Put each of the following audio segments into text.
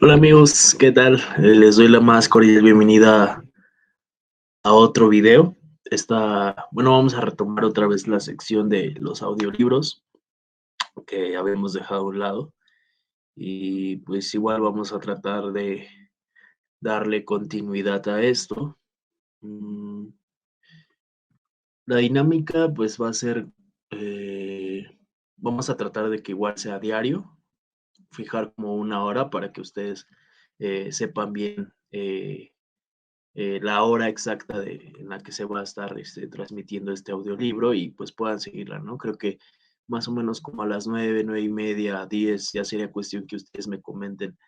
Hola amigos, ¿qué tal? Les doy la más cordial bienvenida a otro video. Vamos a retomar otra vez la sección de los audiolibros que habíamos dejado a un lado y pues igual vamos a tratar de darle continuidad a esto. Mm, La dinámica pues va a ser, eh, vamos a tratar de que igual sea diario, fijar como una hora para que ustedes sepan bien la hora exacta en la que se va a estar transmitiendo este audiolibro y pues puedan seguirla, ¿no? Creo que más o menos como a las 9, 9:30, 10, ya sería cuestión que ustedes me comenten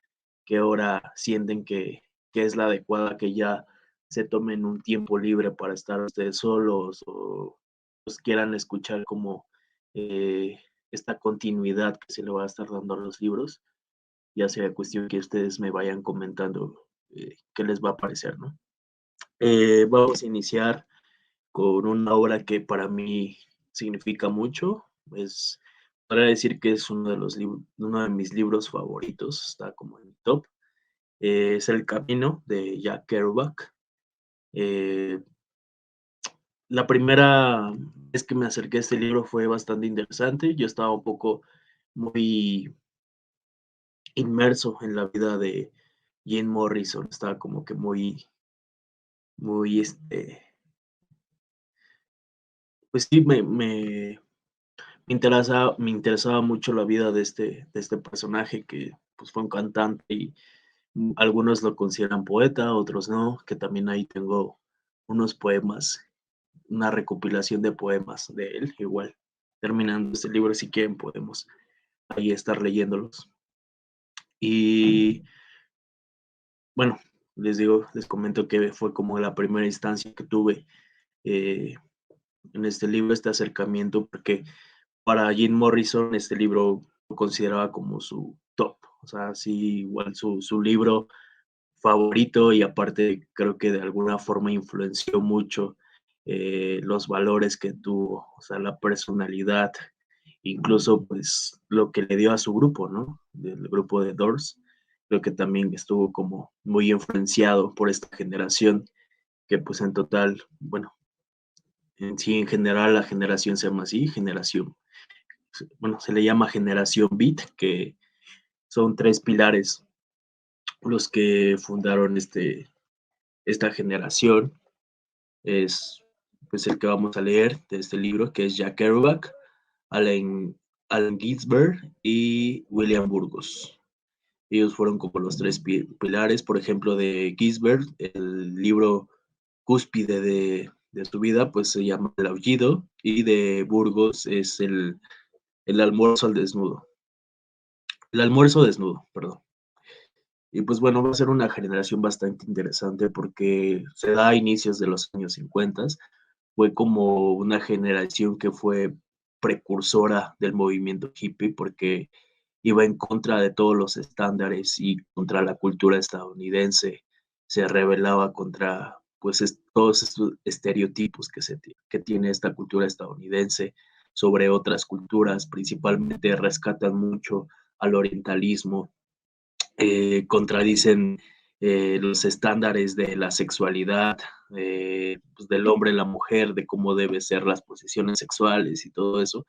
qué hora sienten que es la adecuada, que ya se tomen un tiempo libre para estar ustedes solos o pues quieran escuchar como eh, esta continuidad que se le va a estar dando a los libros. Ya sería cuestión que ustedes me vayan comentando qué les va a parecer, ¿no? Vamos a iniciar con una obra que para mí significa mucho. Podría decir que es uno de mis libros favoritos, está como en mi top. Es El Camino de Jack Kerouac. Eh, la primera vez que me acerqué a este libro fue bastante interesante. Yo estaba un poco muy inmerso en la vida de Jim Morrison. Estaba como que muy, pues sí, me interesaba mucho la vida de este personaje que pues, fue un cantante y algunos lo consideran poeta, otros no, que también ahí tengo unos poemas, una recopilación de poemas de él, igual. Terminando este libro, si quieren, podemos ahí estar leyéndolos. Y bueno, les comento que fue como la primera instancia que tuve eh, en este libro, este acercamiento, porque para Jim Morrison este libro lo consideraba como su top, o sea, sí, igual su libro favorito y aparte creo que de alguna forma influenció mucho los valores que tuvo, o sea, la personalidad, incluso pues lo que le dio a su grupo, ¿no? Del grupo de Doors, creo que también estuvo como muy influenciado por esta generación, que pues en total, bueno, en sí en general la generación se llama así, se le llama generación Beat, que son tres pilares los que fundaron esta generación. Es pues el que vamos a leer de este libro, que es Jack Kerouac, Allen, Allen Ginsberg y William Burgos. Ellos fueron como los tres pilares, por ejemplo, de Ginsberg, el libro cúspide de su vida, pues se llama El Aullido, y de Burgos es el almuerzo al desnudo. El almuerzo desnudo, perdón. Y pues bueno, va a ser una generación bastante interesante porque se da a inicios de los años 50. Fue como una generación que fue precursora del movimiento hippie porque iba en contra de todos los estándares y contra la cultura estadounidense. Se rebelaba contra pues todos estos estereotipos que tiene esta cultura estadounidense sobre otras culturas, principalmente rescatan mucho al orientalismo, contradicen los estándares de la sexualidad, pues del hombre y la mujer, de cómo deben ser las posiciones sexuales y todo eso,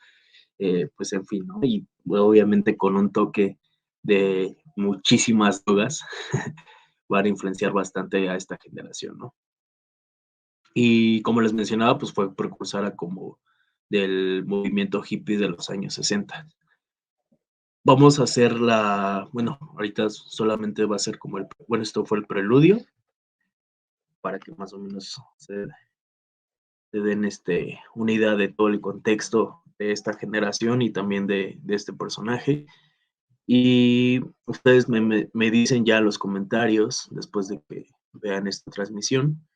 pues en fin, ¿no? Y obviamente con un toque de muchísimas drogas van a influenciar bastante a esta generación, ¿no? Y como les mencionaba, pues fue precursora como del movimiento hippie de los años 60. Vamos a hacer bueno, ahorita solamente va a ser como bueno, esto fue el preludio, para que más o menos se den una idea de todo el contexto de esta generación y también de este personaje. Y ustedes me dicen ya en los comentarios, después de que vean esta transmisión,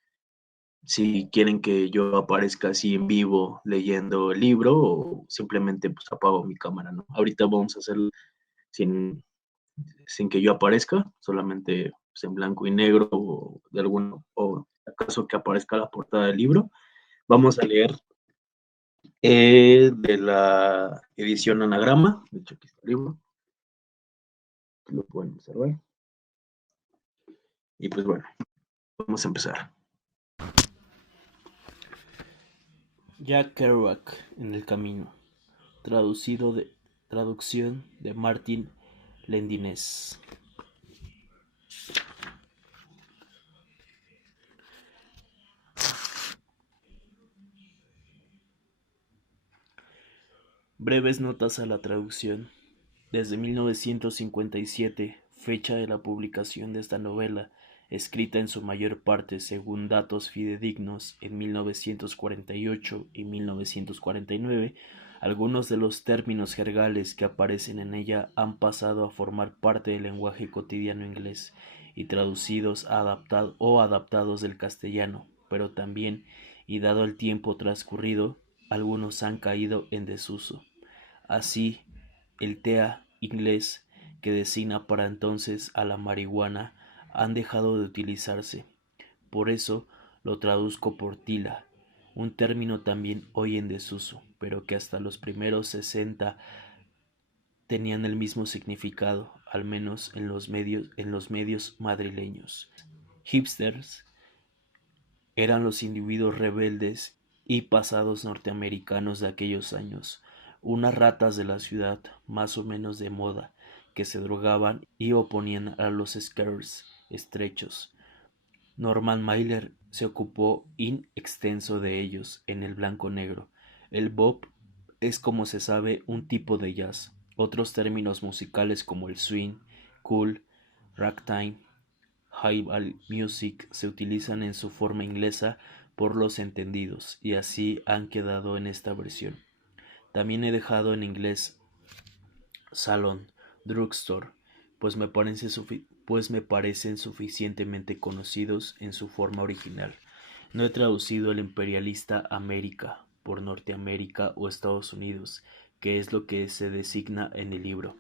si quieren que yo aparezca así en vivo leyendo el libro o simplemente pues apago mi cámara, ¿no? Ahorita vamos a hacerlo sin, sin que yo aparezca, solamente pues, en blanco y negro o acaso que aparezca la portada del libro. Vamos a leer de la edición Anagrama, de hecho aquí está el libro, lo pueden observar. Y pues bueno, vamos a empezar. Jack Kerouac en el camino. Traducción de Martin Lendinés. Breves notas a la traducción. Desde 1957, fecha de la publicación de esta novela, escrita en su mayor parte según datos fidedignos en 1948 y 1949, algunos de los términos jergales que aparecen en ella han pasado a formar parte del lenguaje cotidiano inglés y traducidos o adaptados del castellano, pero también, y dado el tiempo transcurrido, algunos han caído en desuso. Así, el tea inglés, que designa para entonces a la marihuana, han dejado de utilizarse. Por eso lo traduzco por tila, un término también hoy en desuso, pero que hasta los primeros 60 tenían el mismo significado, al menos en los medios madrileños. Hipsters eran los individuos rebeldes y pasados norteamericanos de aquellos años, unas ratas de la ciudad, más o menos de moda, que se drogaban y oponían a los skirts estrechos. Norman Mailer se ocupó in extenso de ellos en El Blanco Negro. El bop es, como se sabe, un tipo de jazz. Otros términos musicales como el swing, cool, ragtime, highball music se utilizan en su forma inglesa por los entendidos, y así han quedado en esta versión. También he dejado en inglés salon, drugstore, pues me parecen suficientemente conocidos en su forma original. No he traducido el imperialista América por Norteamérica o Estados Unidos, que es lo que se designa en el libro.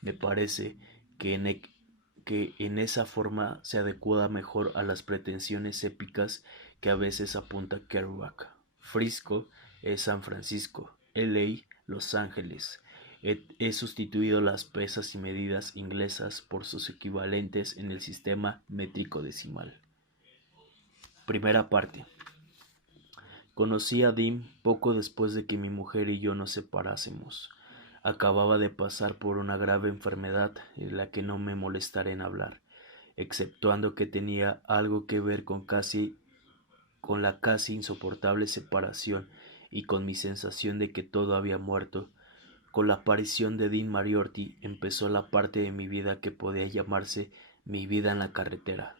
Me parece que en esa forma se adecua mejor a las pretensiones épicas que a veces apunta Kerouac. Frisco es San Francisco, LA Los Ángeles. He sustituido las pesas y medidas inglesas por sus equivalentes en el sistema métrico decimal. Primera parte. Conocí a Dim poco después de que mi mujer y yo nos separásemos. Acababa de pasar por una grave enfermedad de la que no me molestaré en hablar, exceptuando que tenía algo que ver con la casi insoportable separación y con mi sensación de que todo había muerto. Con la aparición de Dean Moriarty empezó la parte de mi vida que podía llamarse mi vida en la carretera.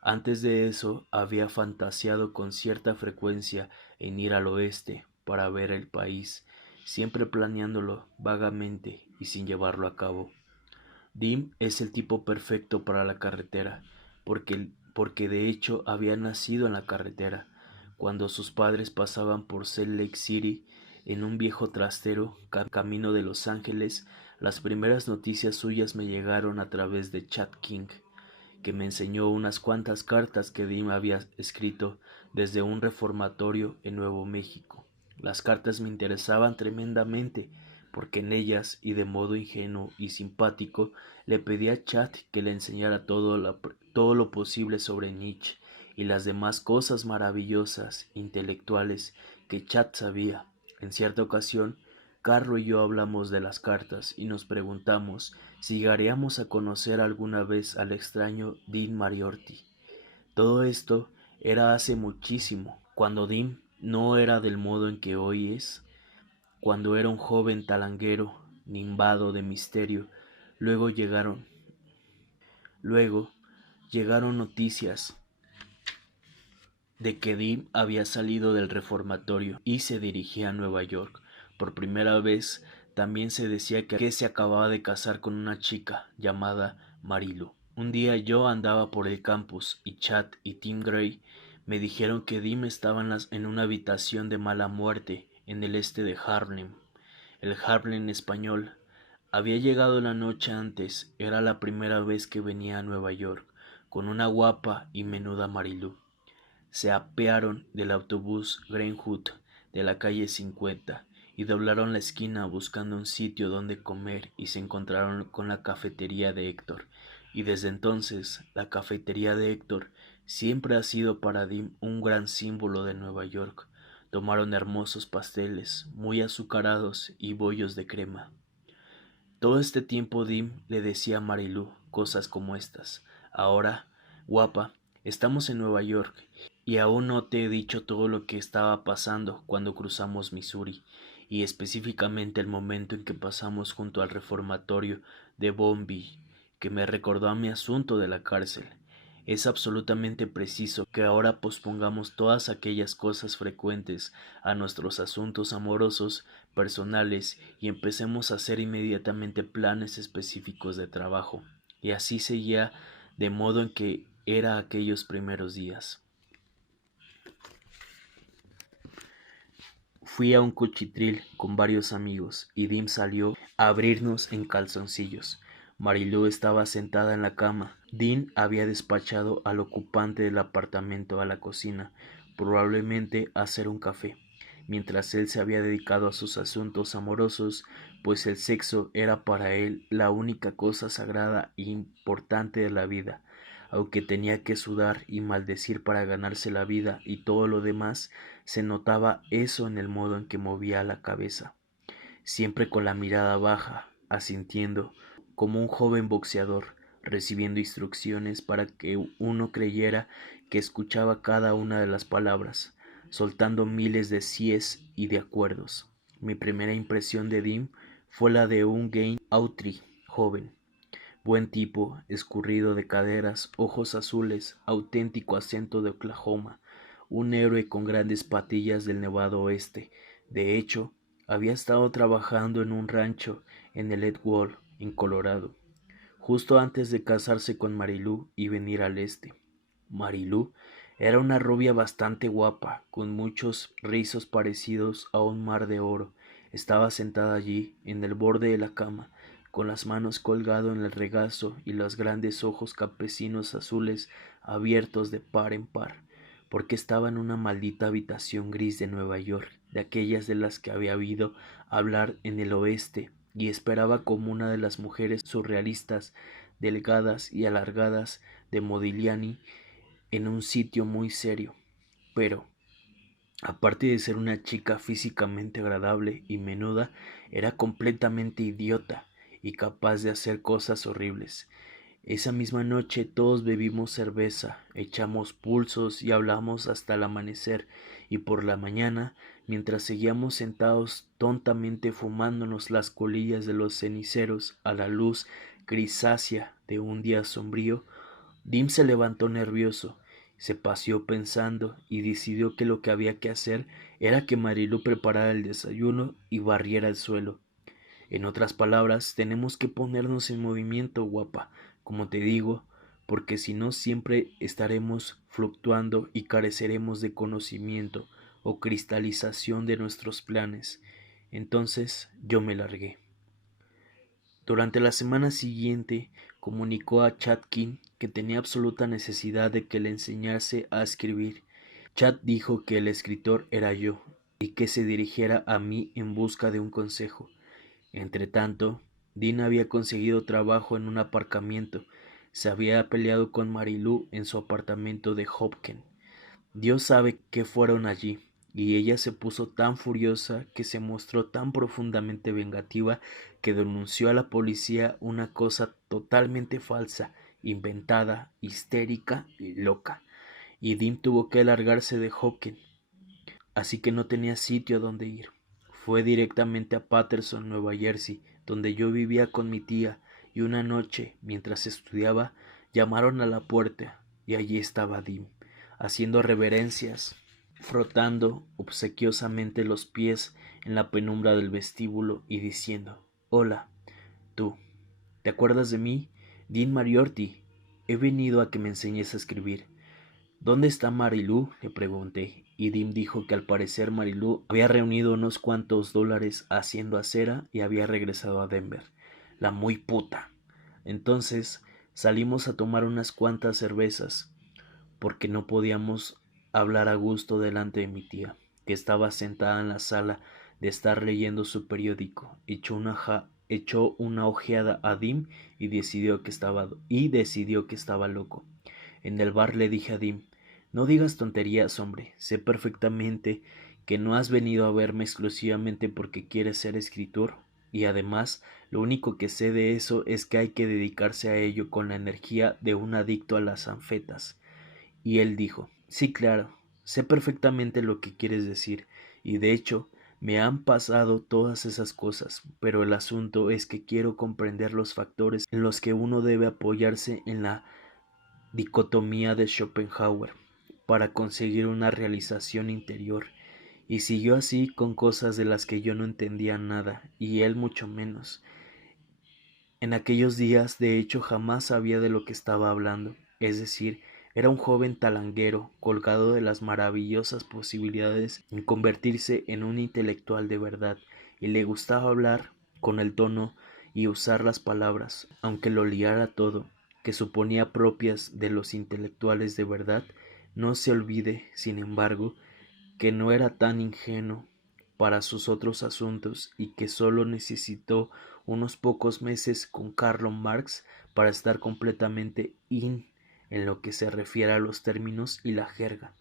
Antes de eso había fantaseado con cierta frecuencia en ir al oeste para ver el país, siempre planeándolo vagamente y sin llevarlo a cabo. Dim es el tipo perfecto para la carretera, porque de hecho había nacido en la carretera, cuando sus padres pasaban por Salt Lake City en un viejo trastero camino de Los Ángeles. Las primeras noticias suyas me llegaron a través de Chad King, que me enseñó unas cuantas cartas que Dim había escrito desde un reformatorio en Nuevo México. Las cartas me interesaban tremendamente, porque en ellas, y de modo ingenuo y simpático, le pedí a Chad que le enseñara todo lo posible sobre Nietzsche y las demás cosas maravillosas, intelectuales, que Chad sabía. En cierta ocasión, Carlo y yo hablamos de las cartas y nos preguntamos si llegaríamos a conocer alguna vez al extraño Dean Moriarty. Todo esto era hace muchísimo, cuando Dean no era del modo en que hoy es, cuando era un joven talanguero, nimbado de misterio. Luego luego llegaron noticias de que Dean había salido del reformatorio y se dirigía a Nueva York. Por primera vez también se decía que se acababa de casar con una chica llamada Marilu. Un día yo andaba por el campus y Chad y Tim Gray me dijeron que Dean estaba en una habitación de mala muerte en el este de Harlem. El Harlem español. Había llegado la noche antes, era la primera vez que venía a Nueva York, con una guapa y menuda Marilu. Se apearon del autobús Greenwood de la calle 50 y doblaron la esquina buscando un sitio donde comer, y se encontraron con la cafetería de Héctor, y desde entonces la cafetería de Héctor siempre ha sido para Dim un gran símbolo de Nueva York. Tomaron hermosos pasteles, muy azucarados y bollos de crema. Todo este tiempo Dim le decía a Marilú cosas como estas. Ahora, guapa, estamos en Nueva York y aún no te he dicho todo lo que estaba pasando cuando cruzamos Missouri y específicamente el momento en que pasamos junto al reformatorio de Boonville, que me recordó a mi asunto de la cárcel. Es absolutamente preciso que ahora pospongamos todas aquellas cosas frecuentes a nuestros asuntos amorosos, personales, y empecemos a hacer inmediatamente planes específicos de trabajo. Y así seguía de modo en que era aquellos primeros días. Fui a un cuchitril con varios amigos y Dim salió a abrirnos en calzoncillos. Marilú estaba sentada en la cama. Dim había despachado al ocupante del apartamento a la cocina, probablemente a hacer un café, mientras él se había dedicado a sus asuntos amorosos, pues el sexo era para él la única cosa sagrada e importante de la vida. Aunque tenía que sudar y maldecir para ganarse la vida y todo lo demás, se notaba eso en el modo en que movía la cabeza, siempre con la mirada baja, asintiendo, como un joven boxeador, recibiendo instrucciones para que uno creyera que escuchaba cada una de las palabras, soltando miles de síes y de acuerdos. Mi primera impresión de Dim fue la de un Gene Autry joven. Buen tipo, escurrido de caderas, ojos azules, auténtico acento de Oklahoma, un héroe con grandes patillas del Nevado Oeste. De hecho, había estado trabajando en un rancho en el Edward, en Colorado, justo antes de casarse con Marilú y venir al este. Marilú era una rubia bastante guapa, con muchos rizos parecidos a un mar de oro. Estaba sentada allí, en el borde de la cama, con las manos colgado en el regazo y los grandes ojos campesinos azules abiertos de par en par, porque estaba en una maldita habitación gris de Nueva York, de aquellas de las que había oído hablar en el oeste, y esperaba como una de las mujeres surrealistas, delgadas y alargadas de Modigliani, en un sitio muy serio. Pero, aparte de ser una chica físicamente agradable y menuda, era completamente idiota y capaz de hacer cosas horribles. Esa misma noche todos bebimos cerveza, echamos pulsos y hablamos hasta el amanecer, y por la mañana, mientras seguíamos sentados tontamente fumándonos las colillas de los ceniceros a la luz grisácea de un día sombrío, Dim se levantó nervioso, se paseó pensando y decidió que lo que había que hacer era que Marilú preparara el desayuno y barriera el suelo. En otras palabras, tenemos que ponernos en movimiento, guapa, como te digo, porque si no siempre estaremos fluctuando y careceremos de conocimiento o cristalización de nuestros planes. Entonces yo me largué. Durante la semana siguiente comunicó a Chatkin que tenía absoluta necesidad de que le enseñase a escribir. Chat dijo que el escritor era yo y que se dirigiera a mí en busca de un consejo. Entretanto, Dean había conseguido trabajo en un aparcamiento. Se había peleado con Marilú en su apartamento de Hopkins. Dios sabe qué fueron allí, y ella se puso tan furiosa que se mostró tan profundamente vengativa que denunció a la policía una cosa totalmente falsa, inventada, histérica y loca, y Dean tuvo que largarse de Hopkins, así que no tenía sitio a donde ir. Fue directamente a Paterson, Nueva Jersey, donde yo vivía con mi tía, y una noche, mientras estudiaba, llamaron a la puerta, y allí estaba Dim, haciendo reverencias, frotando obsequiosamente los pies en la penumbra del vestíbulo y diciendo: «Hola, tú, ¿te acuerdas de mí? Dean Moriarty. He venido a que me enseñes a escribir». «¿Dónde está Marilú?», le pregunté, y Dim dijo que al parecer Marilú había reunido unos cuantos dólares haciendo acera y había regresado a Denver. La muy puta. Entonces salimos a tomar unas cuantas cervezas, porque no podíamos hablar a gusto delante de mi tía, que estaba sentada en la sala de estar leyendo su periódico, echó una ojeada a Dim y decidió que estaba loco. En el bar le dije a Dim: no digas tonterías, hombre. Sé perfectamente que no has venido a verme exclusivamente porque quieres ser escritor, y además lo único que sé de eso es que hay que dedicarse a ello con la energía de un adicto a las anfetas. Y él dijo: sí, claro, sé perfectamente lo que quieres decir, y de hecho me han pasado todas esas cosas, pero el asunto es que quiero comprender los factores en los que uno debe apoyarse en la dicotomía de Schopenhauer para conseguir una realización interior. Y siguió así con cosas de las que yo no entendía nada, y él mucho menos. En aquellos días, de hecho, jamás sabía de lo que estaba hablando, es decir, era un joven talanguero, colgado de las maravillosas posibilidades en convertirse en un intelectual de verdad, y le gustaba hablar con el tono y usar las palabras, aunque lo liara todo, que suponía propias de los intelectuales de verdad. No se olvide, sin embargo, que no era tan ingenuo para sus otros asuntos y que sólo necesitó unos pocos meses con Karl Marx para estar completamente en lo que se refiere a los términos y la jerga.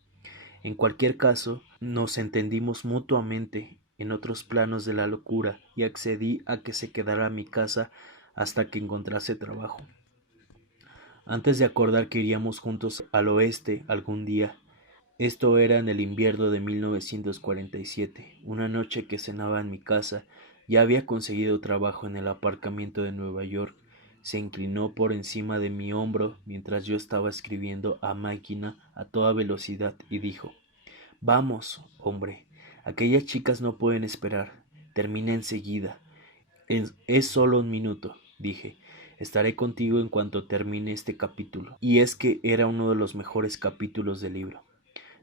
En cualquier caso, nos entendimos mutuamente en otros planos de la locura y accedí a que se quedara a mi casa hasta que encontrase trabajo. Antes de acordar que iríamos juntos al oeste algún día. Esto era en el invierno de 1947, una noche que cenaba en mi casa. Ya había conseguido trabajo en el aparcamiento de Nueva York. Se inclinó por encima de mi hombro mientras yo estaba escribiendo a máquina a toda velocidad y dijo: vamos, hombre, aquellas chicas no pueden esperar. Termina enseguida. Es solo un minuto, dije. Estaré contigo en cuanto termine este capítulo. Y es que era uno de los mejores capítulos del libro.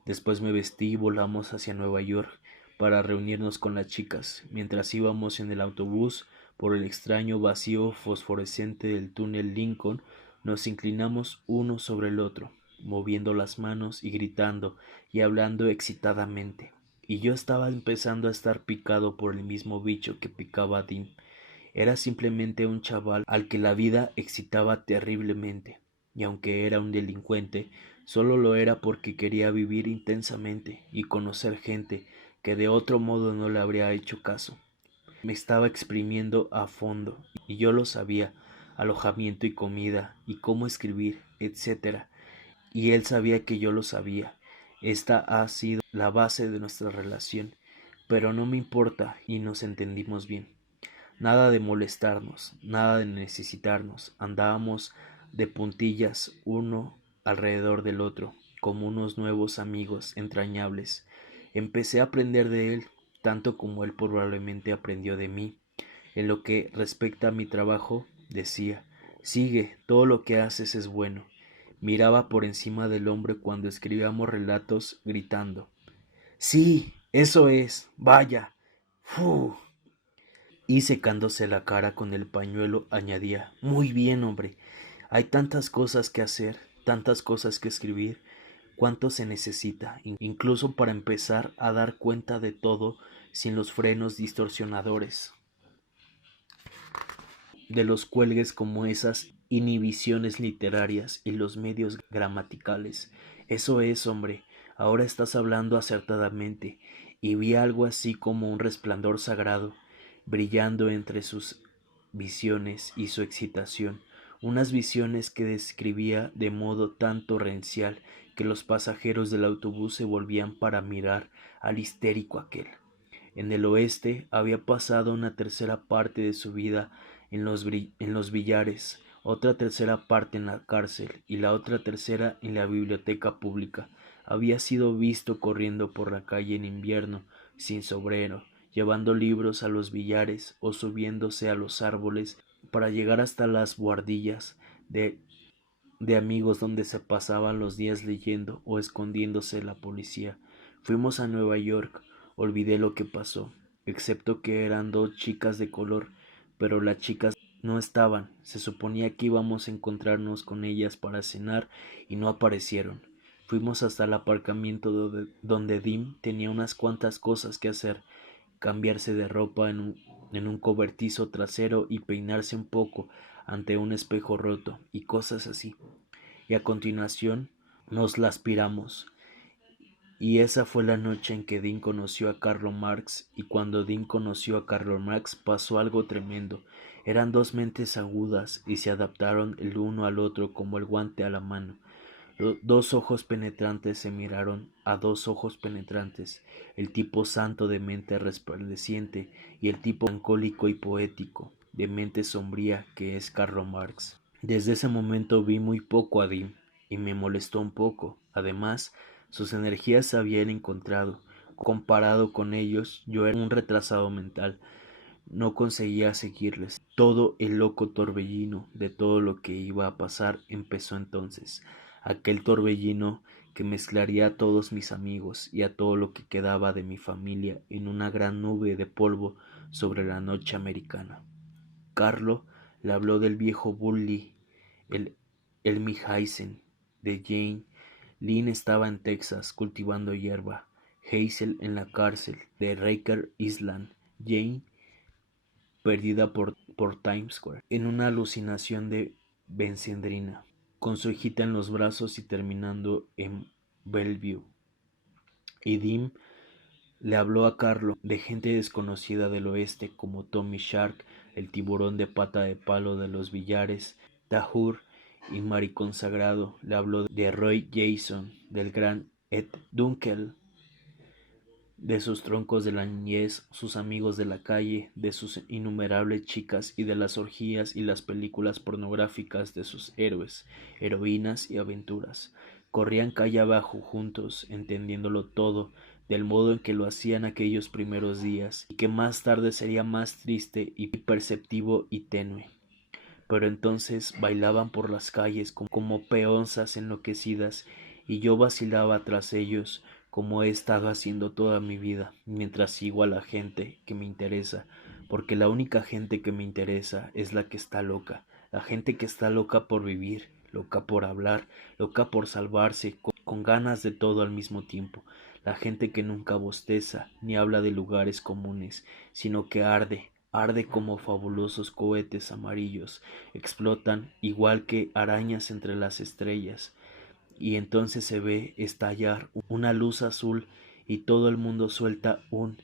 Después me vestí y volamos hacia Nueva York para reunirnos con las chicas. Mientras íbamos en el autobús por el extraño vacío fosforescente del túnel Lincoln, nos inclinamos uno sobre el otro, moviendo las manos y gritando y hablando excitadamente. Y yo estaba empezando a estar picado por el mismo bicho que picaba a Dean. Era simplemente un chaval al que la vida excitaba terriblemente, y aunque era un delincuente, solo lo era porque quería vivir intensamente y conocer gente que de otro modo no le habría hecho caso. Me estaba exprimiendo a fondo, y yo lo sabía: alojamiento y comida, y cómo escribir, etcétera. Y él sabía que yo lo sabía. Esta ha sido la base de nuestra relación, pero no me importa y nos entendimos bien. Nada de molestarnos, nada de necesitarnos. Andábamos de puntillas uno alrededor del otro, como unos nuevos amigos entrañables. Empecé a aprender de él, tanto como él probablemente aprendió de mí. En lo que respecta a mi trabajo, decía: sigue, todo lo que haces es bueno. Miraba por encima del hombre cuando escribíamos relatos, gritando: sí, eso es, vaya, ¡fu! Y secándose la cara con el pañuelo añadía: muy bien, hombre, hay tantas cosas que hacer, tantas cosas que escribir. ¿Cuánto se necesita, incluso para empezar a dar cuenta de todo, sin los frenos distorsionadores de los cuelgues, como esas inhibiciones literarias y los medios gramaticales? Eso es, hombre, ahora estás hablando acertadamente. Y vi algo así como un resplandor sagrado brillando entre sus visiones y su excitación, unas visiones que describía de modo tan torrencial que los pasajeros del autobús se volvían para mirar al histérico aquel. En el oeste había pasado una tercera parte de su vida en los billares, otra tercera parte en la cárcel y la otra tercera en la biblioteca pública. Había sido visto corriendo por la calle en invierno, sin sombrero, llevando libros a los billares o subiéndose a los árboles para llegar hasta las buhardillas de amigos donde se pasaban los días leyendo o escondiéndose de la policía. Fuimos a Nueva York. Olvidé lo que pasó, excepto que eran dos chicas de color, pero las chicas no estaban. Se suponía que íbamos a encontrarnos con ellas para cenar y no aparecieron. Fuimos hasta el aparcamiento donde Dim tenía unas cuantas cosas que hacer: cambiarse de ropa en un cobertizo trasero y peinarse un poco ante un espejo roto y cosas así. Y a continuación nos las piramos. Y esa fue la noche en que Dean conoció a Carlo Marx, y cuando Dean conoció a Carlo Marx pasó algo tremendo. Eran dos mentes agudas y se adaptaron el uno al otro como el guante a la mano. Dos ojos penetrantes se miraron a dos ojos penetrantes, el tipo santo de mente resplandeciente y el tipo melancólico y poético de mente sombría que es Karl Marx. Desde ese momento vi muy poco a Dim y me molestó un poco. Además, sus energías se habían encontrado. Comparado con ellos, yo era un retrasado mental. No conseguía seguirles. Todo el loco torbellino de todo lo que iba a pasar empezó entonces. Aquel torbellino que mezclaría a todos mis amigos y a todo lo que quedaba de mi familia en una gran nube de polvo sobre la noche americana. Carlo le habló del viejo Bully, el Elmi Heisen, de Jane. Lynn estaba en Texas cultivando hierba. Hazel en la cárcel de Rikers Island. Jane perdida por Times Square, en una alucinación de Benzendrina, con su hijita en los brazos y terminando en Bellevue. Y Dim le habló a Carlo de gente desconocida del oeste como Tommy Shark, el tiburón de pata de palo de los billares, Tahur y Maricón Sagrado. Le habló de Roy Jason, del gran Ed Dunkel, de sus troncos de la niñez, sus amigos de la calle, de sus innumerables chicas y de las orgías y las películas pornográficas de sus héroes, heroínas y aventuras. Corrían calle abajo juntos, entendiéndolo todo, del modo en que lo hacían aquellos primeros días, y que más tarde sería más triste y perceptivo y tenue. Pero entonces bailaban por las calles como peonzas enloquecidas, y yo vacilaba tras ellos, como he estado haciendo toda mi vida, mientras sigo a la gente que me interesa, porque la única gente que me interesa es la que está loca, la gente que está loca por vivir, loca por hablar, loca por salvarse, con ganas de todo al mismo tiempo, la gente que nunca bosteza ni habla de lugares comunes, sino que arde como fabulosos cohetes amarillos, explotan igual que arañas entre las estrellas, y entonces se ve estallar una luz azul y todo el mundo suelta un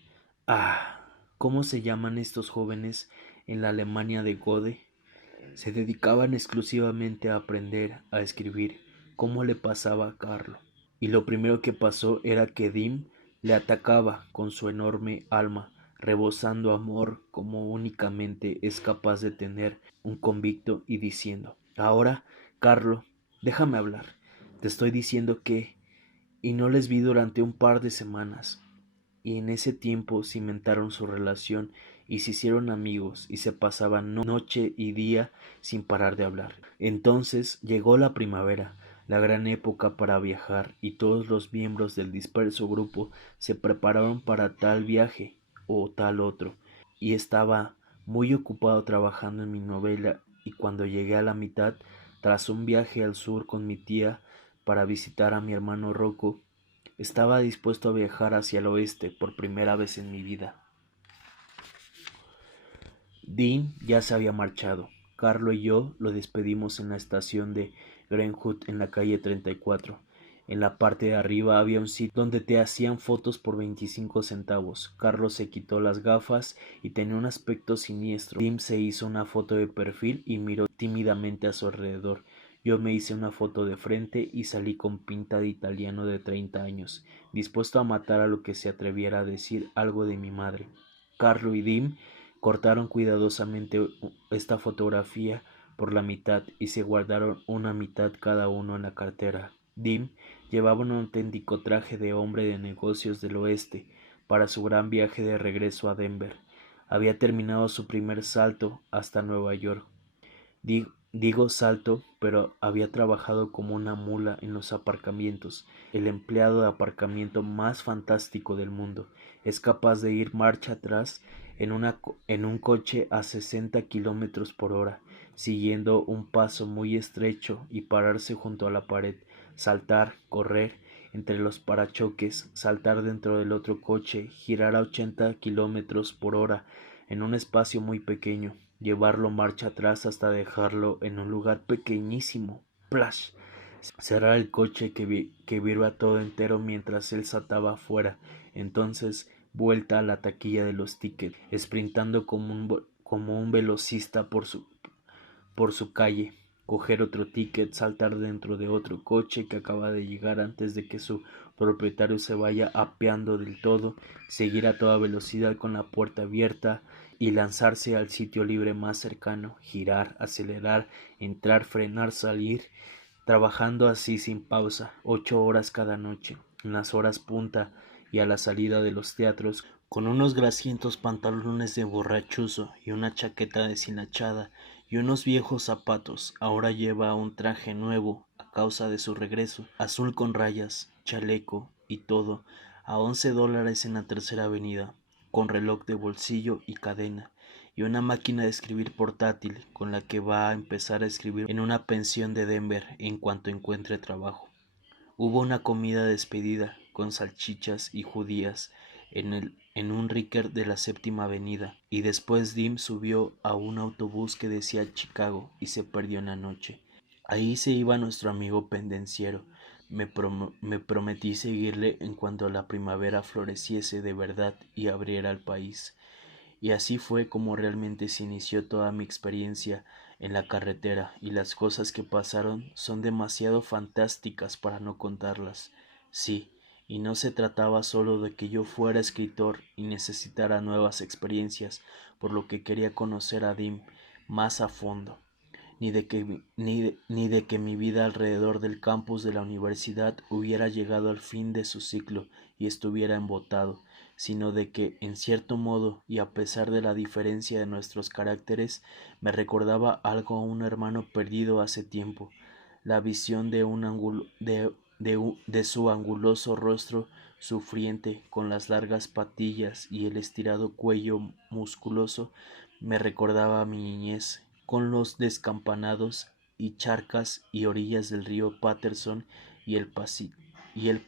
¡ah! ¿Cómo se llaman estos jóvenes en la Alemania de Gode? Se dedicaban exclusivamente a aprender a escribir, como le pasaba a Carlo. Y lo primero que pasó era que Dim le atacaba con su enorme alma, rebosando amor como únicamente es capaz de tener un convicto, y diciendo: ahora, Carlo, déjame hablar. Te estoy diciendo que... Y no les vi durante un par de semanas, y en ese tiempo cimentaron su relación y se hicieron amigos y se pasaban noche y día sin parar de hablar. Entonces llegó la primavera, la gran época para viajar, y todos los miembros del disperso grupo se prepararon para tal viaje o tal otro, y estaba muy ocupado trabajando en mi novela, y cuando llegué a la mitad, tras un viaje al sur con mi tía para visitar a mi hermano Rocco, estaba dispuesto a viajar hacia el oeste por primera vez en mi vida. Dean ya se había marchado. Carlo y yo lo despedimos en la estación de Greenwood en la calle 34. En la parte de arriba había un sitio donde te hacían fotos por 25 centavos. Carlos se quitó las gafas y tenía un aspecto siniestro. Tim se hizo una foto de perfil y miró tímidamente a su alrededor. Yo me hice una foto de frente y salí con pinta de italiano de 30 años, dispuesto a matar a lo que se atreviera a decir algo de mi madre. Carlo y Dim cortaron cuidadosamente esta fotografía por la mitad y se guardaron una mitad cada uno en la cartera. Dim llevaba un auténtico traje de hombre de negocios del oeste para su gran viaje de regreso a Denver. Había terminado su primer salto hasta Nueva York. Digo salto, pero había trabajado como una mula en los aparcamientos. El empleado de aparcamiento más fantástico del mundo. Es capaz de ir marcha atrás en un coche a 60 kilómetros por hora, siguiendo un paso muy estrecho, y pararse junto a la pared, saltar, correr entre los parachoques, saltar dentro del otro coche, girar a 80 kilómetros por hora en un espacio muy pequeño, llevarlo marcha atrás hasta dejarlo en un lugar pequeñísimo. ¡Plash! Cerrar el coche que virba todo entero mientras él saltaba afuera. Entonces, vuelta a la taquilla de los tickets, sprintando como un velocista por su calle, coger otro ticket, saltar dentro de otro coche que acaba de llegar antes de que su propietario se vaya apeando del todo, seguir a toda velocidad con la puerta abierta y lanzarse al sitio libre más cercano, girar, acelerar, entrar, frenar, salir, trabajando así sin pausa, 8 horas cada noche, en las horas punta y a la salida de los teatros, con unos grasientos pantalones de borrachuzo y una chaqueta deshilachada y unos viejos zapatos. Ahora lleva un traje nuevo a causa de su regreso, azul con rayas, chaleco y todo, a $11 en la Tercera Avenida, con reloj de bolsillo y cadena, y una máquina de escribir portátil con la que va a empezar a escribir en una pensión de Denver en cuanto encuentre trabajo. Hubo una comida de despedida con salchichas y judías en un Ricker de la Séptima Avenida, y después Dim subió a un autobús que decía Chicago y se perdió en la noche. Ahí se iba nuestro amigo pendenciero. Me prometí seguirle en cuanto la primavera floreciese de verdad y abriera el país. Y así fue como realmente se inició toda mi experiencia en la carretera, y las cosas que pasaron son demasiado fantásticas para no contarlas. Sí, y no se trataba solo de que yo fuera escritor y necesitara nuevas experiencias, por lo que quería conocer a Dim más a fondo, ni de que mi vida alrededor del campus de la universidad hubiera llegado al fin de su ciclo y estuviera embotado, sino de que, en cierto modo, y a pesar de la diferencia de nuestros caracteres, me recordaba algo a un hermano perdido hace tiempo. La visión de su anguloso rostro sufriente, con las largas patillas y el estirado cuello musculoso, me recordaba a mi niñez, con los descampanados y charcas y orillas del río Patterson y y el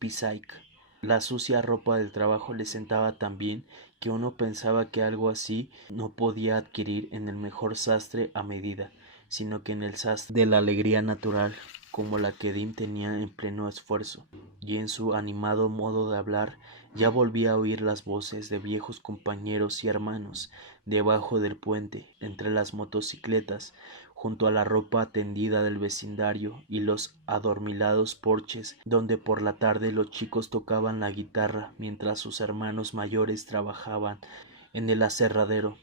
Passaic. La sucia ropa del trabajo le sentaba tan bien que uno pensaba que algo así no podía adquirir en el mejor sastre a medida, sino que en el sastre de la alegría natural, como la que Dim tenía en pleno esfuerzo, y en su animado modo de hablar ya volvía a oír las voces de viejos compañeros y hermanos debajo del puente, entre las motocicletas, junto a la ropa tendida del vecindario y los adormilados porches donde por la tarde los chicos tocaban la guitarra mientras sus hermanos mayores trabajaban en el aserradero.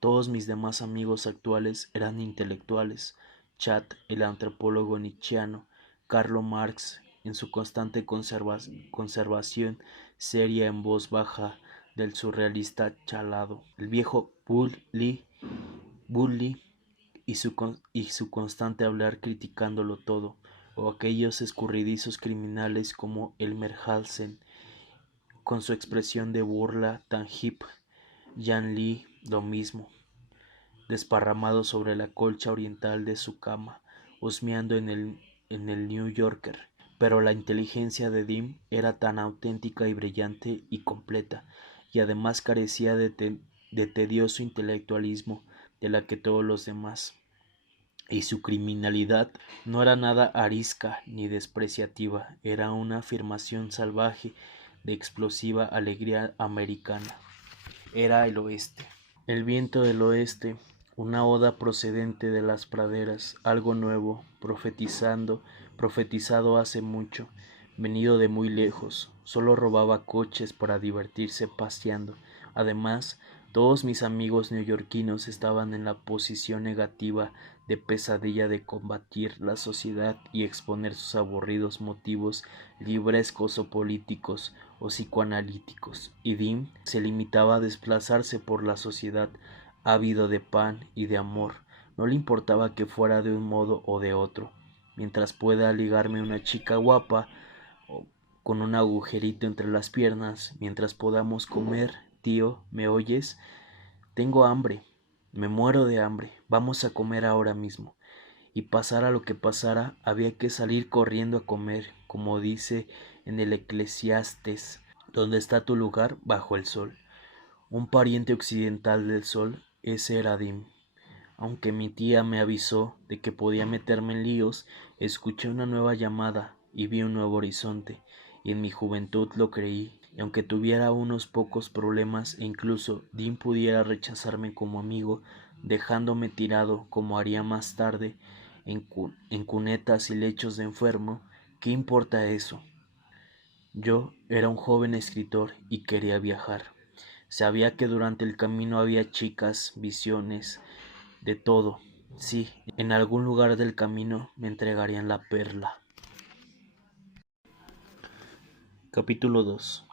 Todos mis demás amigos actuales eran intelectuales: Chad, el antropólogo nietzscheano; Karl Marx, en su constante conservación seria en voz baja del surrealista chalado; el viejo Bully y su constante hablar criticándolo todo; o aquellos escurridizos criminales como Elmer Halsen, con su expresión de burla tan hip; Jan Lee, lo mismo, desparramado sobre la colcha oriental de su cama, husmeando en el New Yorker. Pero la inteligencia de Dim era tan auténtica y brillante y completa, y además carecía de tedioso intelectualismo de la que todos los demás, y su criminalidad no era nada arisca ni despreciativa, era una afirmación salvaje de explosiva alegría americana. Era el oeste. El viento del oeste, una oda procedente de las praderas, algo nuevo, profetizado hace mucho, venido de muy lejos. Solo robaba coches para divertirse paseando. Además, todos mis amigos neoyorquinos estaban en la posición negativa de pesadilla de combatir la sociedad y exponer sus aburridos motivos librescos o políticos o psicoanalíticos, y Dim se limitaba a desplazarse por la sociedad, ávido de pan y de amor. No le importaba que fuera de un modo o de otro, mientras pueda ligarme una chica guapa o con un agujerito entre las piernas, mientras podamos comer. Tío, ¿me oyes? Tengo hambre, me muero de hambre, vamos a comer ahora mismo. Y pasara lo que pasara, había que salir corriendo a comer, como dice en el Eclesiastés: donde está tu lugar bajo el sol. un pariente occidental del Sol. Ese era Dim. Aunque mi tía me avisó de que podía meterme en líos, escuché una nueva llamada y vi un nuevo horizonte, y en mi juventud lo creí, y aunque tuviera unos pocos problemas e incluso Dean pudiera rechazarme como amigo, dejándome tirado como haría más tarde en cunetas y lechos de enfermo, ¿qué importa eso? Yo era un joven escritor y quería viajar. Sabía que durante el camino había chicas, visiones, de todo. Sí, en algún lugar del camino me entregarían la perla. Capítulo 2.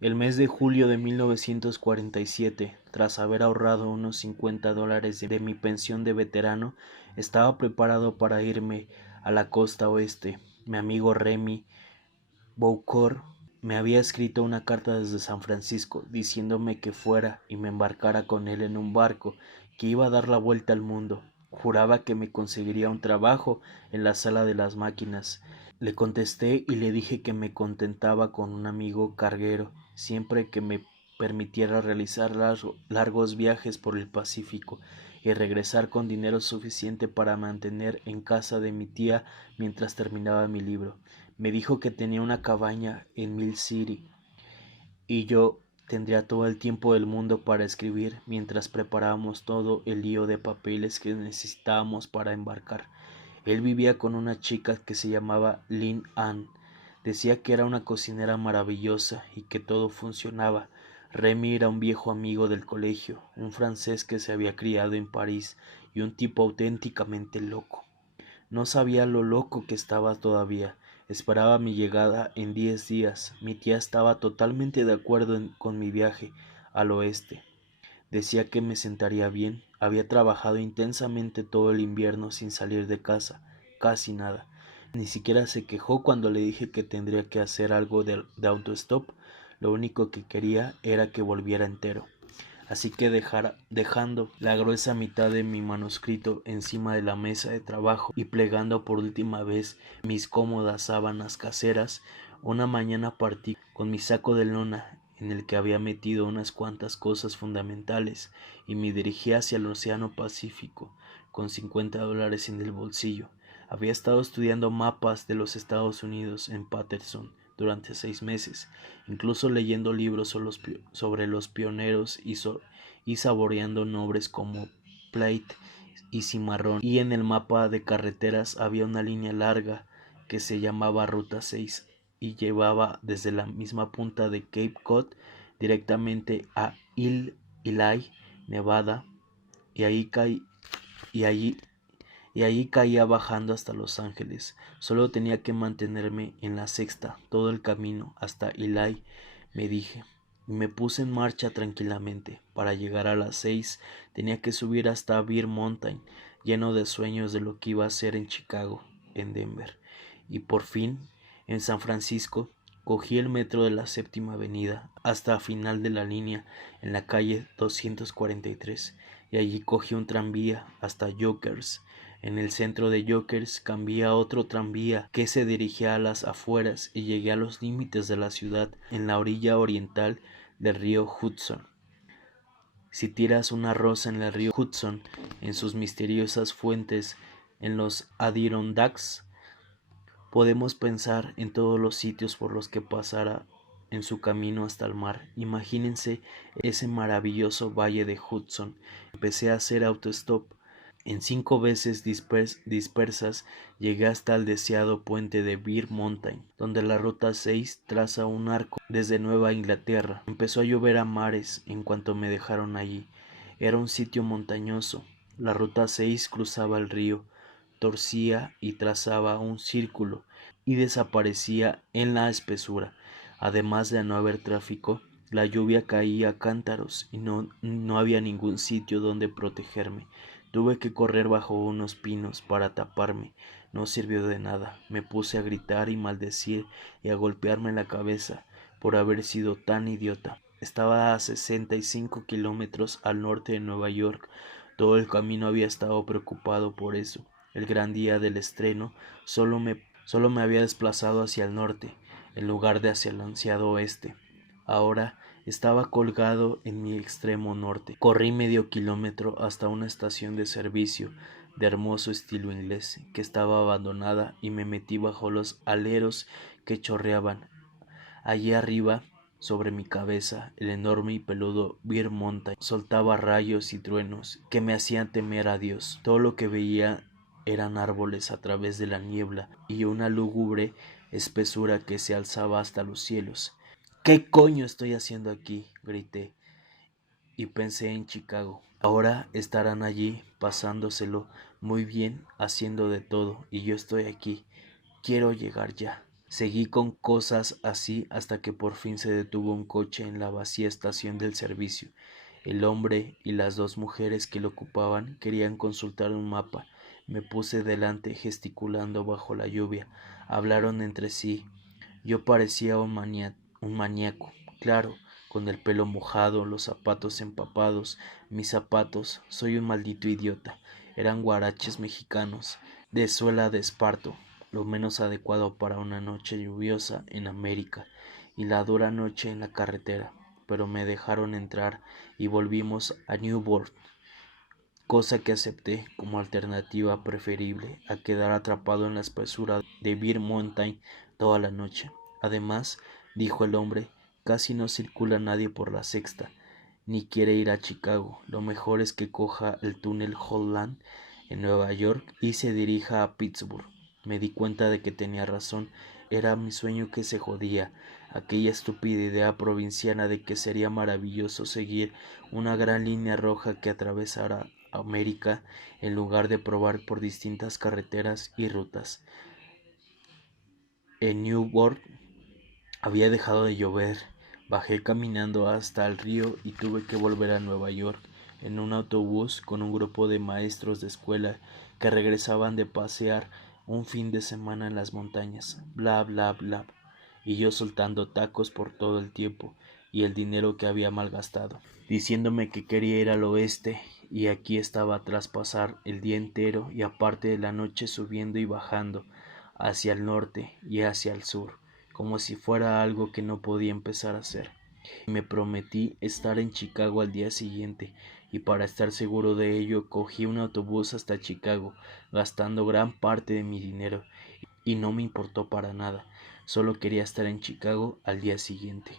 El mes de julio de 1947, tras haber ahorrado unos $50 de mi pensión de veterano, estaba preparado para irme a la costa oeste. Mi amigo Remy Boucourt me había escrito una carta desde San Francisco diciéndome que fuera y me embarcara con él en un barco que iba a dar la vuelta al mundo. Juraba que me conseguiría un trabajo en la sala de las máquinas. Le contesté y le dije que me contentaba con un amigo carguero, siempre que me permitiera realizar largos viajes por el Pacífico y regresar con dinero suficiente para mantener en casa de mi tía mientras terminaba mi libro. Me dijo que tenía una cabaña en Mill City y yo tendría todo el tiempo del mundo para escribir mientras preparábamos todo el lío de papeles que necesitábamos para embarcar. Él vivía con una chica que se llamaba Lynn Ann. Decía que era una cocinera maravillosa y que todo funcionaba. Remy era un viejo amigo del colegio, un francés que se había criado en París y un tipo auténticamente loco. No sabía lo loco que estaba todavía. Esperaba mi llegada en 10 días. Mi tía estaba totalmente de acuerdo con mi viaje al oeste. Decía que me sentaría bien. Había trabajado intensamente todo el invierno sin salir de casa, casi nada. Ni siquiera se quejó cuando le dije que tendría que hacer algo de autostop. Lo único que quería era que volviera entero. Así que dejando la gruesa mitad de mi manuscrito encima de la mesa de trabajo y plegando por última vez mis cómodas sábanas caseras, una mañana partí con mi saco de lona en el que había metido unas cuantas cosas fundamentales y me dirigí hacia el Océano Pacífico con $50 en el bolsillo. Había estado estudiando mapas de los Estados Unidos en Paterson durante 6 meses, incluso leyendo libros sobre los pioneros y saboreando nombres como Plate y Cimarrón. Y en el mapa de carreteras había una línea larga que se llamaba Ruta 6 y llevaba desde la misma punta de Cape Cod directamente a Ely, Nevada, y allí caía bajando hasta Los Ángeles. Solo tenía que mantenerme en la sexta todo el camino hasta Ely, me dije, y me puse en marcha tranquilamente. Para llegar a las 6 tenía que subir hasta Bear Mountain, lleno de sueños de lo que iba a hacer en Chicago, en Denver, y por fin, en San Francisco. Cogí el metro de la Séptima Avenida hasta el final de la línea en la calle 243 y allí cogí un tranvía hasta Yonkers. En el centro de Yonkers cambié a otro tranvía que se dirigía a las afueras y llegué a los límites de la ciudad en la orilla oriental del río Hudson. Si tiras una rosa en el río Hudson, en sus misteriosas fuentes en los Adirondacks, podemos pensar en todos los sitios por los que pasara en su camino hasta el mar. Imagínense ese maravilloso valle de Hudson. Empecé a hacer autostop. En 5 veces dispersas llegué hasta el deseado puente de Bear Mountain, donde la ruta 6 traza un arco desde Nueva Inglaterra. Empezó a llover a mares en cuanto me dejaron allí. Era un sitio montañoso. La ruta 6 cruzaba el río, torcía y trazaba un círculo y desaparecía en la espesura. Además de no haber tráfico, la lluvia caía a cántaros y no había ningún sitio donde protegerme. Tuve que correr bajo unos pinos para taparme. No sirvió de nada. Me puse a gritar y maldecir y a golpearme la cabeza por haber sido tan idiota. Estaba a 65 kilómetros al norte de Nueva York. Todo el camino había estado preocupado por eso. El gran día del estreno solo me había desplazado hacia el norte, en lugar de hacia el ansiado oeste. Ahora Estaba colgado en mi extremo norte. Corrí medio kilómetro hasta una estación de servicio de hermoso estilo inglés que estaba abandonada y me metí bajo los aleros que chorreaban. Allí arriba, sobre mi cabeza, el enorme y peludo Bear Mountain soltaba rayos y truenos que me hacían temer a Dios. Todo lo que veía eran árboles a través de la niebla y una lúgubre espesura que se alzaba hasta los cielos. ¿Qué coño estoy haciendo aquí?, grité, y pensé en Chicago. Ahora estarán allí pasándoselo muy bien, haciendo de todo, y yo estoy aquí. Quiero llegar ya. Seguí con cosas así hasta que por fin se detuvo un coche en la vacía estación del servicio. El hombre y las dos mujeres que lo ocupaban querían consultar un mapa. Me puse delante gesticulando bajo la lluvia. Hablaron entre sí. Yo parecía un maníaco, claro, con el pelo mojado, los zapatos empapados. Mis zapatos, soy un maldito idiota. Eran guaraches mexicanos, de suela de esparto, lo menos adecuado para una noche lluviosa en América y la dura noche en la carretera, pero me dejaron entrar y volvimos a Newport, cosa que acepté como alternativa preferible a quedar atrapado en la espesura de Bear Mountain toda la noche. Además, dijo el hombre, casi no circula nadie por la sexta, ni quiere ir a Chicago. Lo mejor es que coja el túnel Holland en Nueva York y se dirija a Pittsburgh. Me di cuenta de que tenía razón. Era mi sueño que se jodía, aquella estúpida idea provinciana de que sería maravilloso seguir una gran línea roja que atravesara América en lugar de probar por distintas carreteras y rutas. En Newport había dejado de llover. Bajé caminando hasta el río y tuve que volver a Nueva York en un autobús con un grupo de maestros de escuela que regresaban de pasear un fin de semana en las montañas. Bla, bla, bla. Y yo soltando tacos por todo el tiempo y el dinero que había malgastado, diciéndome que quería ir al oeste, y aquí estaba tras pasar el día entero y aparte de la noche subiendo y bajando hacia el norte y hacia el sur, como si fuera algo que no podía empezar a hacer. Me prometí estar en Chicago al día siguiente, y para estar seguro de ello cogí un autobús hasta Chicago, gastando gran parte de mi dinero, y no me importó para nada. Solo quería estar en Chicago al día siguiente.